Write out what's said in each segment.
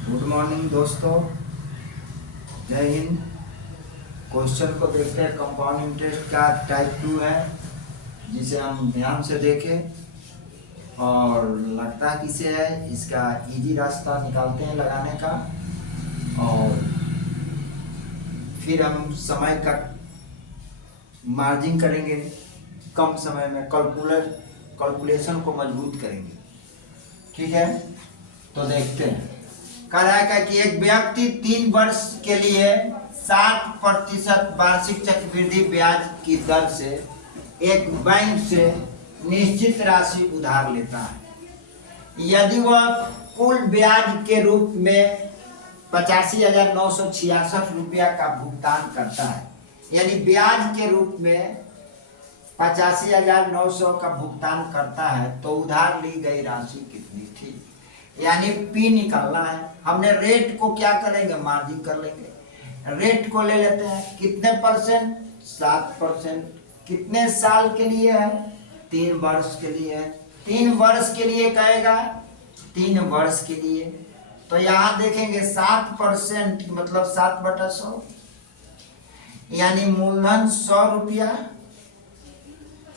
Good morning दोस्तों, जय Hind. Question को देखते हैं। कंपाउंड इंटरेस्ट का टाइप 2 है, जिसे हम ध्यान से देखें और लगता किसे है, इसका इजी रास्ता निकालते हैं लगाने का। और फिर हम समय का मार्जिन करेंगे, कम समय में कैलकुलेशन को मजबूत करेंगे। ठीक है, तो देखते हैं। कह रहा है कि एक व्यक्ति 3 वर्ष के लिए 7% वार्षिक चक्रवृद्धि ब्याज की दर से एक बैंक से निश्चित राशि उधार लेता है। यदि वह कुल ब्याज के रूप में 85,966 रुपया का भुगतान करता है, यानी ब्याज के रूप में 85,900 का भुगतान करता है, तो उधार ली गई राशि कितनी थी, यानी पी निकालना है। हमने रेट को क्या करेंगे, मार्जिन कर लेंगे। रेट को ले लेते हैं, कितने परसेंट, 7%। कितने साल के लिए है, 3 वर्ष के लिए है। 3 वर्ष के लिए कहेगा, 3 वर्ष के लिए। तो यहाँ देखेंगे 7% मतलब 7/100, यानी मूलधन 100 रुपया,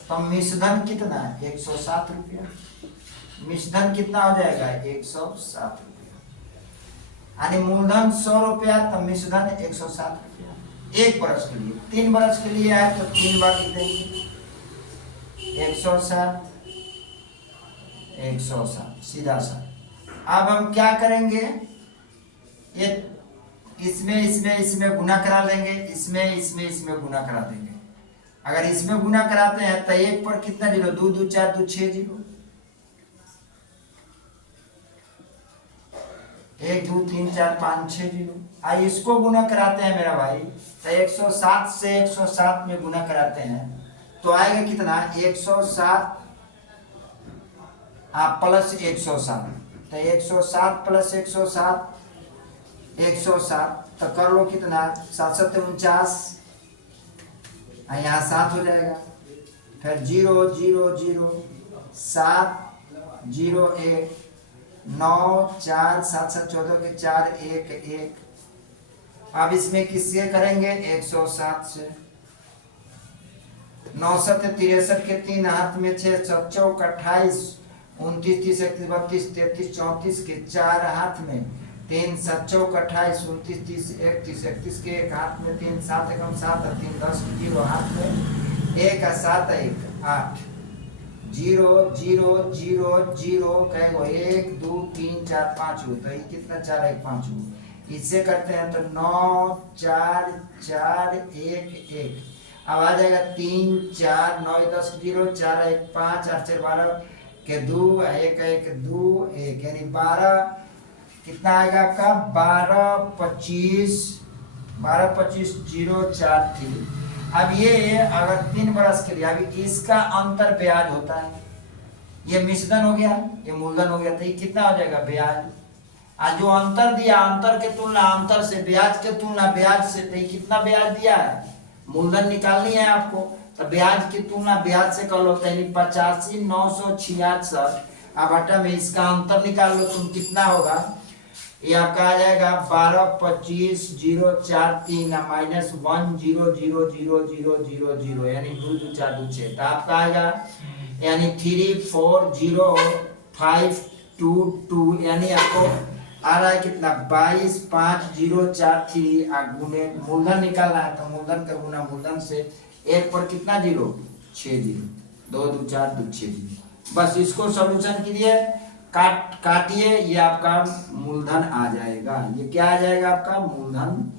तो मिश्रधन कितना है, 107 रुपया। मिश्रधन कितना हो जाएगा, 107 रुपया। यानी मूलधन 100 रुपया, तो मिश्रधन 107 रुपया। 1 वर्ष के लिए। 3 वर्ष के लिए है तो 3 बार लिख देंगे, 107 107 सीधा सा। अब हम क्या करेंगे, ये इसमें गुना करा देंगे, इसमें गुना करा देंगे। अगर इसमें गुना कराते हैं तो 1 पर कितना जीरो, 2 2 4 2 6 जीरो, 1 2 3 4 5 6 जीरो। आइए इसको गुना कराते हैं मेरा भाई, तो 107 से 107 में गुना कराते हैं तो आएगा कितना, 107 प्लस 107। तो 107 प्लस 107 107, तो कर लो कितना, 7 7 49, यहाँ 7 हो जाएगा। फिर 0 0 0 7 0 1 9 4 7 7 14 के 4 1 1। अब इसमें किससे करेंगे, 107 से। 9 7 63 के 3 हाथ में 6 7 चौक 28 29 30 31 32 33 34 के 4 हाथ में 3 7 चौक 28 29 30 31 31 के 1 हाथ में 3 7 एकम 7 और 3 10 0 हाथ में 1 7 1 8 0 0 0 0 कहेगा 1 2 3 4 5 हो, तो ये कितना 4 1 5 हो। इससे करते हैं तो 9 4 4 1 1। अब आ जाएगा 3 4 9 10 0 4 1 5 8 4 12 के 2 1 1 2 1, यानी 12 कितना आएगा आपका, 12 25 0 4 3। अब ये अगर 3 बरस के लिए, अभी इसका अंतर ब्याज होता है। ये मिश्रधन हो गया, ये मूलधन हो गया, तो ये कितना हो जाएगा, ब्याज। आज जो अंतर दिया, अंतर के तुलना अंतर से, ब्याज के तुलना ब्याज से, तो ये कितना ब्याज दिया है, मूलधन निकालनी है आपको, तो ब्याज की तुलना ब्याज से कर लो, तो 85,966। अब हटा में इसका अंतर निकाल लो तुम, कितना होगा, ये आपका आ जाएगा 12 25 0 4 3 माइनस 1 0 0 0 0 0 0, यानी 2 2 4 2 6। तो आपका आएगा यानी 3 4 0 5 2 2, यानी आपको आ रहा है कितना, 22 5 0 4 3। गुने मूलधन निकालना है तो मूलधन का गुना मूलधन से, 1 पर कितना जीरो, 6 जीरो, 2 2 4 2 6 जीरो। बस इसको सॉल्यूशन कीजिए, काटिए, ये आपका मूलधन आ जाएगा। ये क्या आ जाएगा, आपका मूलधन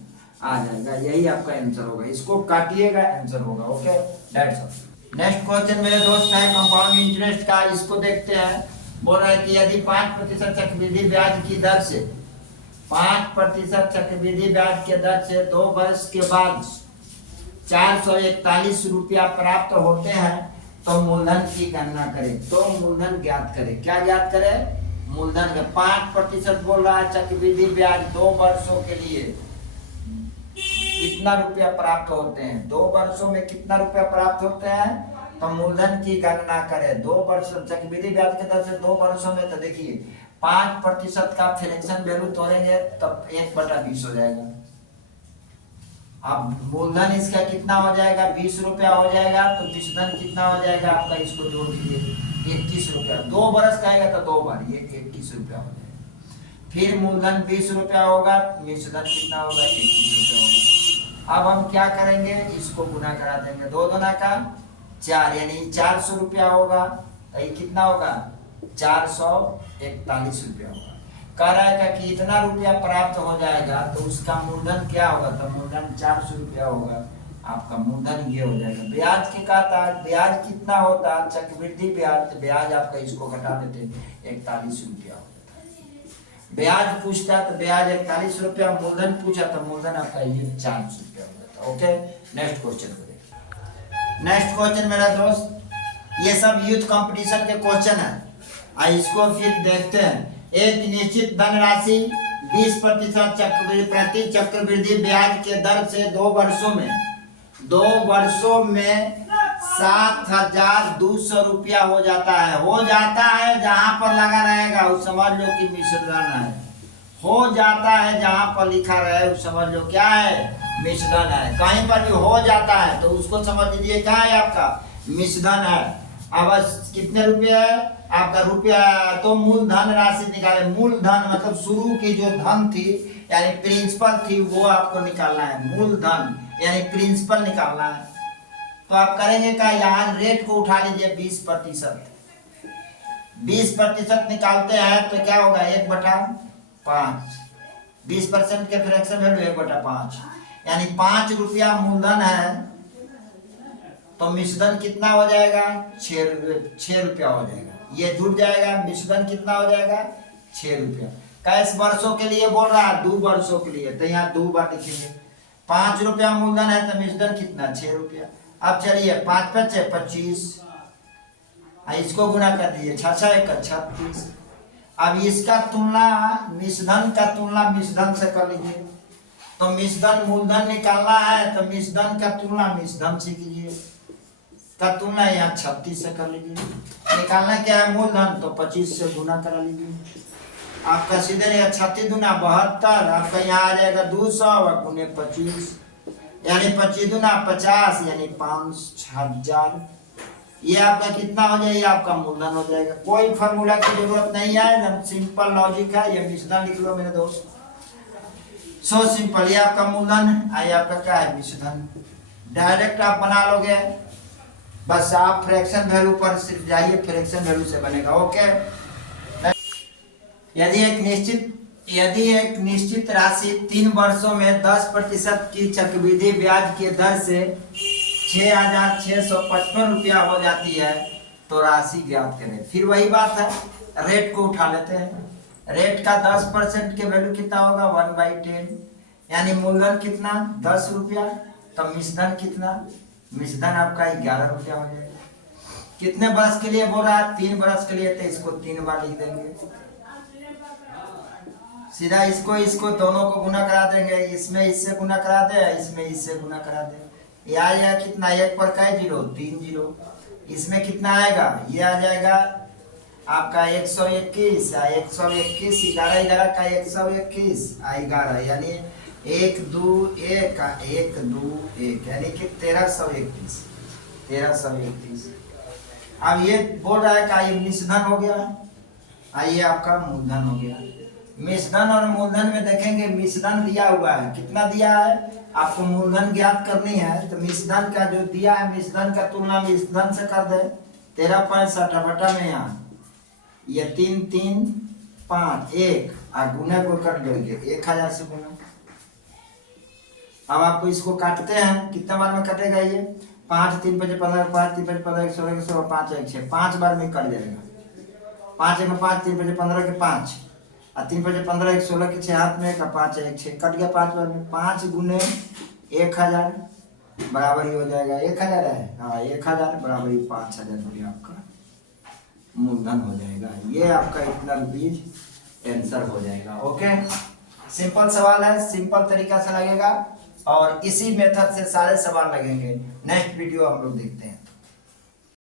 आ जाएगा। यही आपका आंसर होगा, इसको काटिएगा, आंसर होगा। Okay, that's all. Next question मेरे दोस्त है कंपाउंड इंटरेस्ट का, इसको देखते हैं। बोल रहा है कि यदि 5% चक्रवृद्धि ब्याज की दर से 5% चक्रवृद्धि ब्याज के दर से 2 वर्ष के बाद 441 रुपया प्राप्त होते हैं, तो मूलधन की गणना करें। तो मूलधन ज्ञात करें, क्या ज्ञात करें, मूलधन का 5% बोल रहा है चक्रवृद्धि ब्याज 2 वर्षों के लिए कितना रुपया प्राप्त होते हैं, 2 वर्षों में कितना रुपया प्राप्त होते हैं, तो मूलधन की गणना करें। 2 वर्ष चक्रवृद्धि ब्याज के दर से 2 वर्षों में, तो देखिए 5% का फ्रैक्शन वैल्यू तोड़ेंगे तब 1/20 हो जाएगा। अब मूलधन इसका कितना हो जाएगा, 20 रुपया हो जाएगा, तो मिश्रधन कितना हो जाएगा आपका, इसको जोड़ दीजिए 21 रुपया। 2 बरस का आएगा तो 2 बार ये 21 रुपया हो जाएगा। फिर मूलधन 20 रुपया होगा, मिश्रधन कितना होगा, 21 रुपया होगा। अब हम क्या करेंगे, इसको गुना करा देंगे, 2 दूना का 4 यानी 400 रुपया होगा। ये कितना होगा, 441 रुपया होगा। कह रहा है कि इतना रुपया प्राप्त हो जाएगा तो उसका मूलधन क्या होगा, तो मूलधन 400 रुपया होगा। आपका मूलधन ये हो जाएगा। ब्याज की कहता है, ब्याज कितना होता है, चक्रवृद्धि ब्याज, तो ब्याज आपका इसको घटा देते 41 रुपया होता है। ब्याज पूछता तो ब्याज 41 रुपया, मूलधन पूछा तो मूलधन आपका ये 400 रुपया हो जाता है। ओके, नेक्स्ट क्वेश्चन को देखिए। नेक्स्ट क्वेश्चन मेरा दोस्त, ये सब यूथ कंपटीशन के क्वेश्चन है। इसको फिर देखते हैं। एक निश्चित धनराशि 20% प्रति चक्रवृद्धि ब्याज के दर से 2 वर्षों में 7,200 रुपया हो जाता है। हो जाता है जहां पर लगा रहेगा वो समझ लो कि मिश्रधन है। हो जाता है जहां पर लिखा रहे वो समझ लो क्या है, मिश्रधन है। कहीं पर भी हो जाता है तो उसको समझ लीजिए क्या है, आपका मिश्रधन है। अब कितने रुपया है आपका, रुपया, तो मूलधन राशि निकाले। मूलधन मतलब शुरू की जो धन थी यानी प्रिंसिपल थी वो आपको निकालना है। मूलधन यानी प्रिंसिपल निकालना है। तो आप करेंगे क्या, यहाँ रेट को उठा लीजिए 20%। 20% निकालते हैं तो क्या होगा, 1/5। 20% के फ्रैक्शन वैल्यू 1/5 यानी 5 रुपया मूलधन है तो मिश्रधन कितना हो जाएगा, 6 रुपया हो जाएगा। ये जुड़ जाएगा, मिश्रधन कितना हो जाएगा, 6 रुपया। कैश वर्षों के लिए बोल रहा है, 2 वर्षों के लिए, तो यहाँ 2 बार लिखेंगे। 5 रुपया मूलधन है तो मिश्रधन कितना, 6 रुपया। अब चलिए 5 × 5 = 25, इसको गुना कर दीजिए, 6 × 6 = 36। अब इसका तुलना, मिश्रधन का तुलना मिश्रधन से कर लीजिए। तो मिश्रधन मूलधन निकालना है तो मिश्रधन का तुलना मिश्रधन से कीजिए, का तुलना यहाँ 36 से कर लीजिए। निकालना क्या है मूलधन, तो 25 से गुना करा लीजिए। आपका सीधे रहेगा 36 दूना 72, आपका यहाँ आ जाएगा 200 और गुने 25 यानी 25 दूना 50 यानी 5,000। ये आपका कितना हो जाएगा, ये आपका मूलधन हो जाएगा। कोई फार्मूला की जरूरत नहीं है, सिंपल लॉजिक है। ये मिश्रधन लिख लो मेरे दोस्त, सो सिंपल। ये आपका मूलधन, ये आपका क्या है, मिश्रधन। डायरेक्ट आप बना लोगे, बस आप फ्रैक्शन वैल्यू पर सिर्फ जाइए, फ्रैक्शन वैल्यू से बनेगा। ओके, यदि एक निश्चित राशि 3 वर्षों में 10% की चक्रवृद्धि ब्याज के दर से 6,655 रुपया हो जाती है तो राशि ज्ञात करें। फिर वही बात है, रेट को उठा लेते हैं। रेट का 10% के वैल्यू कितना होगा, 1/10 यानी मूलधन कितना, 10 रुपया, तो मिश्रधन कितना, मिश्रधन आपका 11 रुपया हो जाएगा। कितने बरस के लिए बोल रहा है, 3 बरस के लिए, तो इसको 3 बार लिख देंगे। सीधा इसको दोनों को गुना करा देंगे, इसमें इससे गुना करा दे, इसमें इससे गुना करा दे। ये आ जाएगा कितना, 1 पर का 0, 3 0। इसमें कितना आएगा, ये आ जाएगा आपका 121, 121, 11 11 का 121, 11 यानी 1 2 1 का 1 2 1 यानी कि 1321, 1321। अब ये बोल रहा है कि ये मिश्रधन हो गया, ये आपका मूलधन हो गया। मिश्रधन और मूलधन में देखेंगे, मिश्रधन दिया हुआ है, कितना दिया है, आपको मूलधन ज्ञात करनी है तो मिश्रधन का जो दिया है, मिश्रधन का तुलना मिश्रधन से कर दे। 13.60 बटा में यहाँ ये 3 3 5 1 और गुना को कर दोगे 1000 से गुना। अब आपको इसको काटते हैं, कितने बार में कटेगा ये, 5 3 5 15, 5 3 5 15 16 16 5 1 6, 5 बार में कट जाएगा। 5 में 5 3 5 15 के 5 और 3 5 15 1 16 के 6 हाथ में का 5 1 6 कट गया 5 बार में। 5 गुने 1000 बराबर ही हो जाएगा 1000 है, हाँ 1000 बराबर ही 5000 रुपया आपका मूलधन हो जाएगा। ये आपका इतना रुपीज आंसर हो जाएगा। ओके, सिंपल सवाल है, सिंपल तरीका से लगेगा और इसी मेथड से सारे सवाल लगेंगे। नेक्स्ट वीडियो हम लोग देखते हैं।